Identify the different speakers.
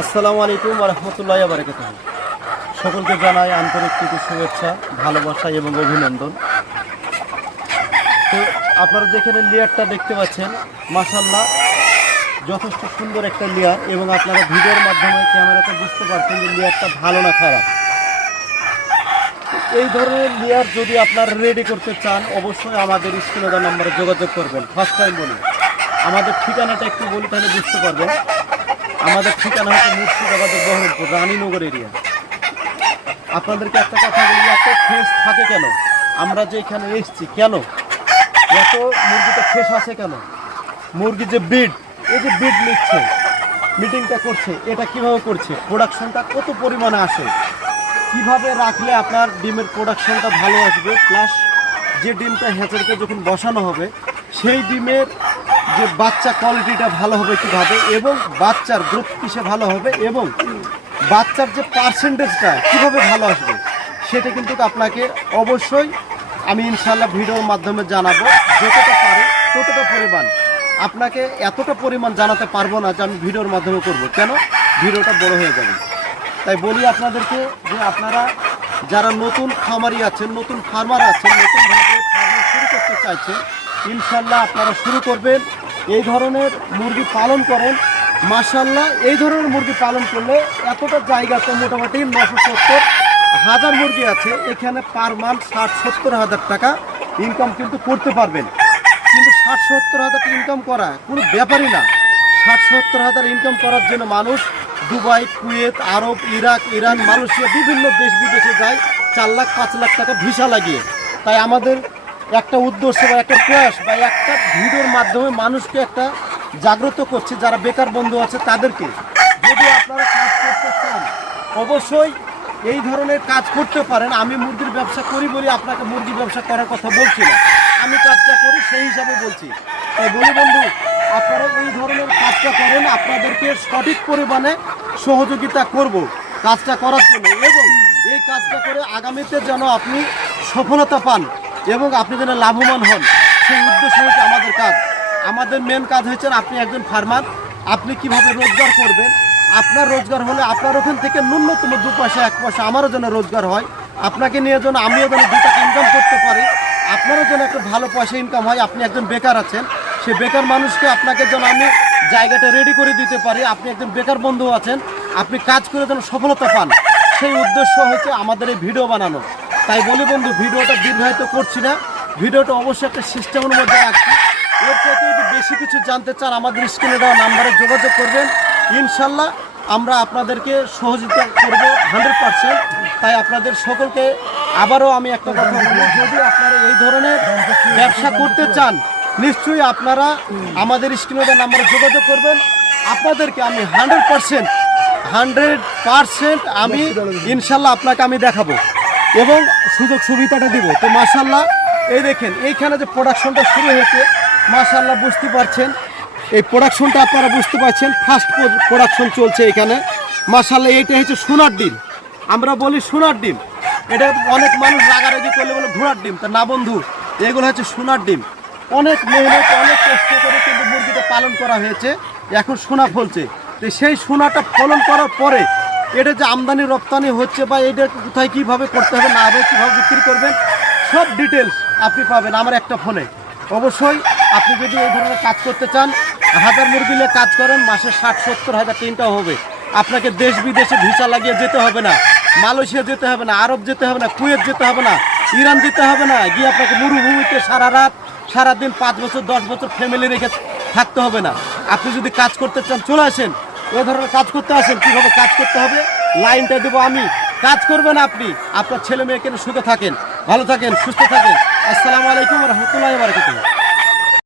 Speaker 1: আসসালামু আলাইকুম রহমতুল্লাহ বারকাত সকলকে জানাই আন্তরিক প্রীতি, শুভেচ্ছা, ভালোবাসা এবং অভিনন্দন। তো আপনারা যেখানে লেয়ারটা দেখতে পাচ্ছেন মাসাল্লাহ যথেষ্ট সুন্দর একটা লেয়ার এবং আপনারা ভিডিওর মাধ্যমে ক্যামেরাতে বুঝতে পারছেন যে লেয়ারটা ভালো না খারাপ। এই ধরনের লেয়ার যদি আপনারা রেডি করতে চান, অবশ্যই আমাদের দেওয়া নাম্বারে যোগাযোগ করবেন। ফার্স্ট টাইম বলি। আমাদের ঠিকানাটা একটু বলি তাহলে বুঝতে পারবেন। আমাদের ঠিকানা হচ্ছে মুর্শিদাবাদের বহরমপুর, রানীনগর এরিয়া আপনাদেরকে একটা কথা বলি, এত ফ্রেশ থাকে কেন? আমরা যে এখানে এসেছি, কেন? এত মুরগিটা ফ্রেশ আছে কেন? মুরগি যে বিড এই যে বিড নিচ্ছে মিটিংটা করছে, এটা কীভাবে করছে? প্রোডাকশনটা কত পরিমাণে আসে? কীভাবে রাখলে আপনার ডিমের প্রোডাকশনটা ভালো আসবে? প্লাস যে ডিমটা হ্যাচারিতে যখন বসানো হবে, সেই ডিমের যে বাচ্চা কোয়ালিটিটা ভালো হবে কীভাবে এবং বাচ্চার গ্রোথ কিসে ভালো হবে এবং বাচ্চার যে পার্সেন্টেজটা কীভাবে ভালো আসবে, সেটা কিন্তু আপনাকে অবশ্যই আমি ইনশাল্লাহ ভিডিওর মাধ্যমে জানাব যতটা পারি, ততটা পরিমাণ। আপনাকে এতটা পরিমাণ জানাতে পারব না যে আমি ভিডিওর মাধ্যমে করব। কেন? ভিডিওটা বড় হয়ে যাবে। তাই বলি আপনাদেরকে যে আপনারা যারা নতুন খামারি আছেন, নতুন ফার্মার আছেন, নতুনভাবে ফার্মিং শুরু করতে চাইছেন ইনশাল্লাহ আপনারা শুরু করবেন। এই ধরনের মুরগি পালন করেন। মাশাল্লাহ, এই ধরনের মুরগি পালন করলে এতটা জায়গাতে মোটামুটি নশো সত্তর হাজার মুরগি আছে। এখানে পার মান্থ ষাট সত্তর হাজার টাকা ইনকাম কিন্তু করতে পারবেন। কিন্তু ষাট সত্তর হাজার ইনকাম করা কোনো ব্যাপারই না। ষাট সত্তর হাজার ইনকাম করার জন্য মানুষ দুবাই, কুয়েত, আরব, ইরাক, ইরান, মালয়েশিয়া, বিভিন্ন দেশ বিদেশে যায়। চার লাখ, পাঁচ লাখ টাকা ভিসা লাগিয়ে। তাই আমাদের একটা উদ্দেশ্য বা একটা প্রয়াস বা একটা ভিডিওর মাধ্যমে মানুষকে একটা জাগ্রত করছে, যারা বেকার বন্ধু আছে তাদেরকে। যদি আপনারা কাজ করতে চান, অবশ্যই এই ধরনের কাজ করতে পারেন। আমি মুরগির ব্যবসা করি বলি আপনাকে মুরগির ব্যবসা করার কথা বলছি না। আমি কাজটা করি সেই হিসাবে বলছি। তাই বলি বন্ধু, আপনারা এই ধরনের কাজটা করেন, আপনাদেরকে সঠিক পরিমাণে সহযোগিতা করব কাজটা করার জন্য। এবং এই কাজটা করে আগামীতে যেন আপনি সফলতা পান। এবং আপনি যেন লাভবান হন, সেই উদ্দেশ্য হচ্ছে আমাদের কাজ। আমাদের মেন কাজ হচ্ছে আপনি একজন ফার্মার আপনি কীভাবে রোজগার করবেন? আপনার রোজগার হলে আপনার ওখান থেকে ন্যূনতম দু পয়সা, এক পয়সা আমারও যেন রোজগার হয়। আপনাকে নিয়ে যেন আমিও যেন দু টাকা ইনকাম করতে পারি। আপনারও যেন একটা ভালো পয়সা ইনকাম হয়। আপনি একজন বেকার আছেন। সে বেকার মানুষকে আপনাকে যেন আমি জায়গাটা রেডি করে দিতে পারি। আপনি একজন বেকার বন্ধু আছেন। আপনি কাজ করে যেন সফলতা পান। সেই উদ্দেশ্য হচ্ছে আমাদের এই ভিডিও বানানো। তাই বলি বন্ধু, ভিডিওটা দীর্ঘায়িত করছি না। ভিডিওটা অবশ্যই একটা সিস্টেমের মধ্যে রাখছি। এর প্রতি যদি বেশি কিছু জানতে চান, আমাদের স্ক্রিনে দেওয়া নাম্বারে যোগাযোগ করবেন। ইনশাল্লাহ আমরা আপনাদেরকে সহযোগিতা করব হান্ড্রেড পার্সেন্ট। তাই আপনাদের সকলকে আবারও আমি একটা কথা বলব, যদি আপনারা এই ধরনের ব্যবসা করতে চান, নিশ্চয়ই আপনারা আমাদের স্ক্রিনে দেওয়া নাম্বারে যোগাযোগ করবেন। আপনাদেরকে আমি হান্ড্রেড পার্সেন্ট হান্ড্রেড পার্সেন্ট আমি ইনশাল্লাহ আপনাকে আমি দেখাবো। এবং সুযোগ সুবিধাটা দিব। তো মাশাল্লাহ এই দেখেন, এইখানে যে প্রোডাকশনটা শুরু হয়েছে মাশাল্লাহ বুঝতে পারছেন। এই প্রোডাকশনটা আপনারা বুঝতে পারছেন ফার্স্ট প্রোডাকশন চলছে এখানে। মাশাল্লাহ এইটা হচ্ছে সোনার ডিম। আমরা বলি সোনার ডিম। এটা অনেক মানুষ রাগারাগি করলে বলে ঘোড়ার ডিম, তা না বন্ধু, এগুলো হচ্ছে সোনার ডিম। অনেক মেহনত, অনেক কষ্ট করে কিন্তু মুরগিটা পালন করা হয়েছে, এখন সোনা ফলছে। তো সেই সোনাটা ফলন করার পরে এটা যে আমদানি রপ্তানি হচ্ছে বা এটা কোথায় কীভাবে করতে হবে, না হবে, কীভাবে বিক্রি করবেন, সব ডিটেলস আপনি পাবেন আমার একটা ফোনে অবশ্যই আপনি যদি এই ধরনের কাজ করতে চান, হাজার মুরগি নিয়ে কাজ করেন, মাসে ষাট, সত্তর হাজার তিনটাও হবে। আপনাকে দেশ বিদেশে ভিসা লাগিয়ে যেতে হবে না, মালয়েশিয়া যেতে হবে না, আরব যেতে হবে না, কুয়েত যেতে হবে না, ইরান যেতে হবে না, গিয়ে আপনাকে মরুভূমিতে সারা রাত সারাদিন পাঁচ বছর, দশ বছর ফ্যামিলি রেখে থাকতে হবে না। আপনি যদি কাজ করতে চান, চলে আসেন এ ধরনের কাজ করতে আসেন, কীভাবে কাজ করতে হবে? লাইনটা দেবো আমি। কাজ করবেন আপনি। আপনার ছেলে মেয়েকে সুখে থাকেন? ভালো থাকেন, সুস্থ থাকেন। আসসালামু আলাইকুম রহমতুল্লাহ বারকাতুহ।